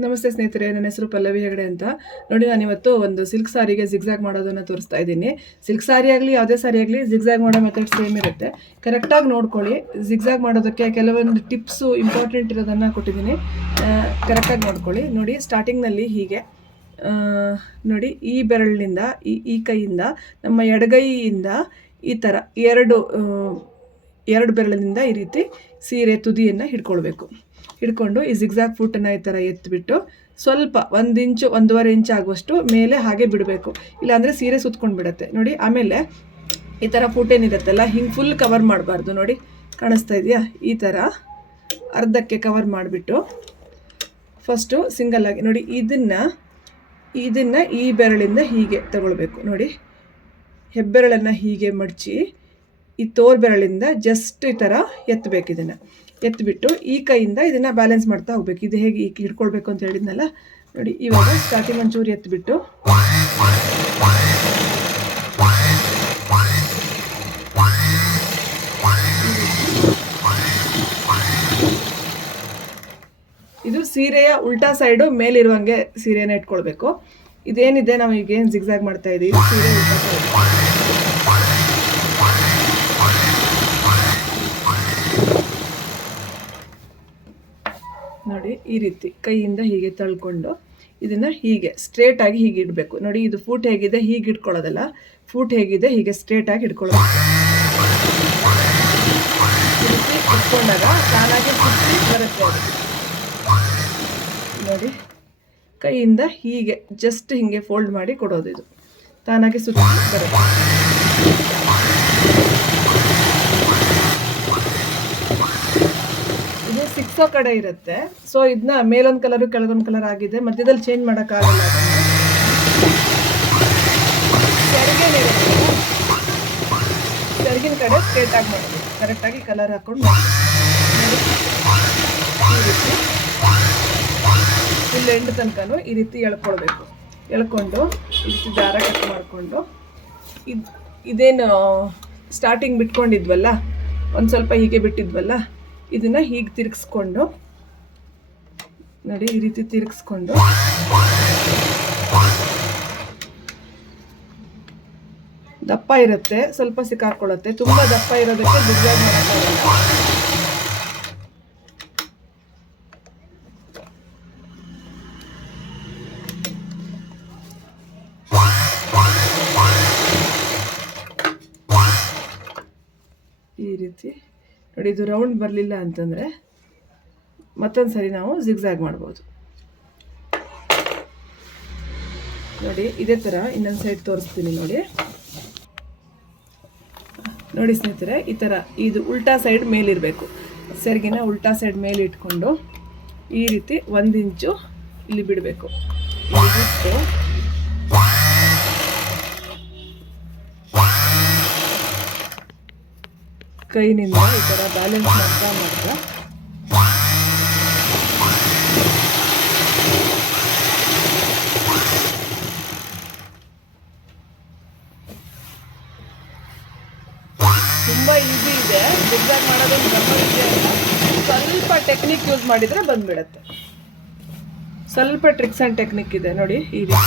ನಮಸ್ತೆ ಸ್ನೇಹಿತರೆ, ನನ್ನ ಹೆಸರು ಪಲ್ಲವಿ ಹೆಗಡೆ ಅಂತ. ನೋಡಿ, ನಾನು ಇವತ್ತು ಒಂದು ಸಿಲ್ಕ್ ಸಾರಿಗೆ ಜಿಗ್ಜಾಗ್ ಮಾಡೋದನ್ನು ತೋರಿಸ್ತಾ ಇದ್ದೀನಿ. ಸಿಲ್ಕ್ ಸಾರಿ ಆಗಲಿ, ಯಾವುದೇ ಸಾರಿ ಆಗಲಿ ಜಿಗ್ಜಾಗ್ ಮಾಡೋ ಮೆಥಡ್ ಸೇಮ್ ಇರುತ್ತೆ. ಕರೆಕ್ಟಾಗಿ ನೋಡ್ಕೊಳ್ಳಿ. ಜಿಗ್ಜಾಗ್ ಮಾಡೋದಕ್ಕೆ ಕೆಲವೊಂದು ಟಿಪ್ಸು ಇಂಪಾರ್ಟೆಂಟ್ ಇರೋದನ್ನು ಕೊಟ್ಟಿದ್ದೀನಿ. ಕರೆಕ್ಟಾಗಿ ನೋಡ್ಕೊಳ್ಳಿ. ನೋಡಿ ಸ್ಟಾರ್ಟಿಂಗ್ನಲ್ಲಿ ಹೀಗೆ. ನೋಡಿ, ಈ ಬೆರಳಿನಿಂದ, ಈ ಈ ಕೈಯಿಂದ, ನಮ್ಮ ಎಡಗೈಯಿಂದ ಈ ಥರ ಎರಡು ಎರಡು ಬೆರಳಿನಿಂದ ಈ ರೀತಿ ಸೀರೆ ತುದಿಯನ್ನು ಹಿಡ್ಕೊಳ್ಬೇಕು. ಹಿಡ್ಕೊಂಡು ಈ ಜಿಗ್ಜಾಗ್ ಫುಟ್ಟನ್ನು ಈ ಥರ ಎತ್ತಿಬಿಟ್ಟು ಸ್ವಲ್ಪ ಒಂದು ಇಂಚು, ಒಂದೂವರೆ ಇಂಚು ಆಗುವಷ್ಟು ಮೇಲೆ ಹಾಗೆ ಬಿಡಬೇಕು. ಇಲ್ಲಾಂದರೆ ಸೀರೆ ಸುತ್ಕೊಂಡು ಬಿಡುತ್ತೆ. ನೋಡಿ, ಆಮೇಲೆ ಈ ಥರ ಫುಟ್ ಏನಿರುತ್ತಲ್ಲ ಹಿಂಗೆ ಫುಲ್ ಕವರ್ ಮಾಡಬಾರ್ದು. ನೋಡಿ, ಕಾಣಿಸ್ತಾ ಇದೆಯಾ? ಈ ಥರ ಅರ್ಧಕ್ಕೆ ಕವರ್ ಮಾಡಿಬಿಟ್ಟು ಫಸ್ಟು ಸಿಂಗಲ್ ಆಗಿ, ನೋಡಿ, ಇದನ್ನು ಇದನ್ನು ಈ ಬೆರಳಿಂದ ಹೀಗೆ ತಗೊಳ್ಬೇಕು. ನೋಡಿ, ಹೆಬ್ಬೆರಳನ್ನು ಹೀಗೆ ಮಡಚಿ ಈ ತೋರ್ ಬೆರಳಿಂದ ಜಸ್ಟ್ ಈ ಥರ ಎತ್ತಬೇಕು ಇದನ್ನು. ಎತ್ತಿಬಿಟ್ಟು ಈ ಕೈಯಿಂದ ಇದನ್ನು ಬ್ಯಾಲೆನ್ಸ್ ಮಾಡ್ತಾ ಹೋಗ್ಬೇಕು. ಇದು ಹೇಗೆ ಈಗ ಹಿಡ್ಕೊಳ್ಬೇಕು ಅಂತ ಹೇಳಿದ್ನಲ್ಲ? ನೋಡಿ, ಇವಾಗ ಸ್ಟಾರ್ಟಿಂಗ್ ಒಂಚೂರು ಎತ್ತಿಬಿಟ್ಟು ಇದು ಸೀರೆಯ ಉಲ್ಟಾ ಸೈಡು ಮೇಲಿರುವಂಗೆ ಸೀರೆನ ಇಟ್ಕೊಳ್ಬೇಕು. ಇದೇನಿದೆ? ನಾವು ಈಗೇನು ಜಿಗ್ಸಾಗ್ ಮಾಡ್ತಾ ಇದ್ದೀವಿ ಸೀರೆ ಉಲ್ಟಾ ಸೈಡ್ ಈ ರೀತಿ ಕೈಯಿಂದ ಹೀಗೆ ತಳ್ಕೊಂಡು ಇದನ್ನು ಹೀಗೆ ಸ್ಟ್ರೇಟಾಗಿ ಹೀಗೆ ಇಡಬೇಕು. ನೋಡಿ, ಇದು ಫೂಟ್ ಹೇಗಿದೆ, ಹೀಗೆ ಇಟ್ಕೊಳ್ಳೋದಲ್ಲ. ಫೂಟ್ ಹೇಗಿದೆ, ಹೀಗೆ ಸ್ಟ್ರೇಟಾಗಿ ಇಟ್ಕೊಳ್ಳೋದು. ಇಟ್ಕೊಂಡಾಗ ತಾನಾಗಿ ಸುತ್ತಿ ಬರುತ್ತೆ ನೋಡಿ, ಕೈಯಿಂದ ಹೀಗೆ ಜಸ್ಟ್ ಹೀಗೆ ಫೋಲ್ಡ್ ಮಾಡಿ ಕೊಡೋದು ಇದು. ತಾನಾಗೆ ಸುತ್ತಿ ಬರುತ್ತೆ. ಕಡೆ ಇರುತ್ತೆ. ಸೊ ಇದನ್ನ ಮೇಲೊಂದು ಕಲರು ಕೆಳಗೊಂದು ಕಲರ್ ಆಗಿದೆ. ಮಧ್ಯದಲ್ಲಿ ಚೇಂಜ್ ಮಾಡೋಕ್ಕಾಗಲ್ಲ ಸೆರಗಿನ ಕಡೆ ಸ್ಟ್ರೇಟ್ ಆಗಿ ಮಾಡೋದು ಕರೆಕ್ಟಾಗಿ ಕಲರ್ ಹಾಕೊಂಡು ಇಲ್ಲಿ ಎಂಡ್ ತನಕನೂ ಈ ರೀತಿ ಎಳ್ಕೊಳ್ಬೇಕು. ಎಳ್ಕೊಂಡು ಈ ರೀತಿ ದಾರ ಕಟ್ ಮಾಡಿಕೊಂಡು. ಇದು ಇದೇನು ಸ್ಟಾರ್ಟಿಂಗ್ ಬಿಟ್ಕೊಂಡಿದ್ವಲ್ಲ? ಒಂದು ಸ್ವಲ್ಪ ಹೀಗೆ ಬಿಟ್ಟಿದ್ವಲ್ಲ? ಇದನ್ನು ಹೀಗೆ ತಿರುಗಿಸ್ಕೊಂಡು, ನೋಡಿ ಈ ರೀತಿ ತಿರುಗಿಸ್ಕೊಂಡು. ದಪ್ಪ ಇರುತ್ತೆ, ಸ್ವಲ್ಪ ಸಿಕ್ಕಾಕೊಳ್ಳುತ್ತೆ ತುಂಬ ದಪ್ಪ ಇರೋದಕ್ಕೆ ದುರ್ಗಾಗಿ ಈ ರೀತಿ. ನೋಡಿ, ಇದು ರೌಂಡ್ ಬರಲಿಲ್ಲ ಅಂತಂದರೆ ಮತ್ತೊಂದು ಸರಿ ನಾವು ಝಿಗ್ಝ್ಯಾಗ್ ಮಾಡ್ಬೋದು. ನೋಡಿ, ಇದೇ ಥರ ಇನ್ನೊಂದು ಸೈಡ್ ತೋರಿಸ್ತೀನಿ ನೋಡಿ. ನೋಡಿ ಸ್ನೇಹಿತರೆ, ಈ ಥರ ಇದು ಉಲ್ಟಾ ಸೈಡ್ ಮೇಲಿರಬೇಕು. ಸೆರಗಿನ ಉಲ್ಟಾ ಸೈಡ್ ಮೇಲೆ ಇಟ್ಕೊಂಡು ಈ ರೀತಿ ಒಂದು ಇಂಚು ಇಲ್ಲಿ ಬಿಡಬೇಕು. ಬಿಟ್ಟು ಕೈನಿಂದ ಈ ಥರ ಬ್ಯಾಲೆನ್ಸ್ ಮಾಡ್ತಾ ಮಾಡ್ತಾ. ತುಂಬ ಈಸಿ ಇದೆ. ಜಿಗ್ಜಾಗ್ ಮಾಡೋದೊಂದು ಇದೆ. ಸ್ವಲ್ಪ ಟೆಕ್ನಿಕ್ ಯೂಸ್ ಮಾಡಿದರೆ ಬಂದ್ಬಿಡತ್ತೆ. ಸ್ವಲ್ಪ ಟ್ರಿಕ್ಸ್ ಆ್ಯಂಡ್ ಟೆಕ್ನಿಕ್ ಇದೆ ನೋಡಿ ಈ ರೀತಿ.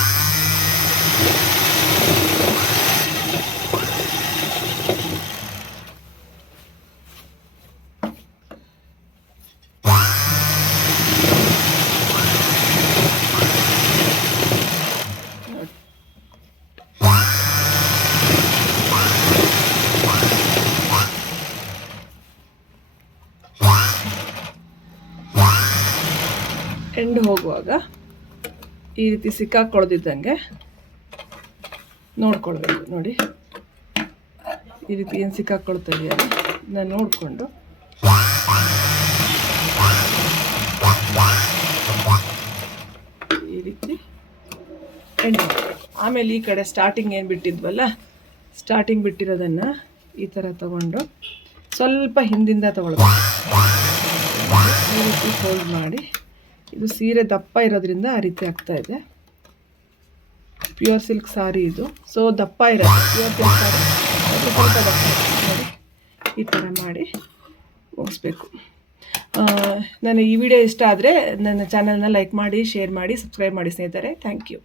ಎಂಡ್ ಹೋಗುವಾಗ ಈ ರೀತಿ ಸಿಕ್ಕಾಕೊಳ್ದಿದ್ದಂಗೆ ನೋಡ್ಕೊಳ್ಬೇಕು. ನೋಡಿ. ಈ ರೀತಿ ಏನು ಸಿಕ್ಕಾಕೊಳ್ತಾ ಇದೆಯಲ್ಲ ನಾನು ನೋಡಿಕೊಂಡು. ಈ ರೀತಿ ಎಂಡ್ ಆಮೇಲೆ ಈ ಕಡೆ ಸ್ಟಾರ್ಟಿಂಗ್ ಏನು ಬಿಟ್ಟಿದ್ವಲ್ಲ? ಸ್ಟಾರ್ಟಿಂಗ್ ಬಿಟ್ಟಿರೋದನ್ನು ಈ ಥರ ತಗೊಂಡು ಸ್ವಲ್ಪ ಹಿಂದಿಂದ ತಗೊಳ್ಬೇಕು. ಈ ರೀತಿ ಫೋಲ್ಡ್ ಮಾಡಿ. ಇದು ಸೀರೆ ದಪ್ಪ ಇರೋದ್ರಿಂದ ಆ ರೀತಿ ಆಗ್ತಾ ಇದೆ. ಪ್ಯೂರ್ ಸಿಲ್ಕ್ ಸಾರಿ ಇದು. ಸೊ ದಪ್ಪ ಇರೋದು ಪ್ಯೂರ್ ಸಿಲ್ಕ್ ಸಾರಿ ಸ್ವಲ್ಪ ಈ ಥರ ಮಾಡಿ ಮುಗಿಸ್ಬೇಕು ನನ್ನ ಈ ವಿಡಿಯೋ ಇಷ್ಟ ಆದರೆ ನನ್ನ ಚಾನಲ್ನ ಲೈಕ್ ಮಾಡಿ ಶೇರ್ ಮಾಡಿ ಸಬ್ಸ್ಕ್ರೈಬ್ ಮಾಡಿ ಸ್ನೇಹಿತರೆ. Thank you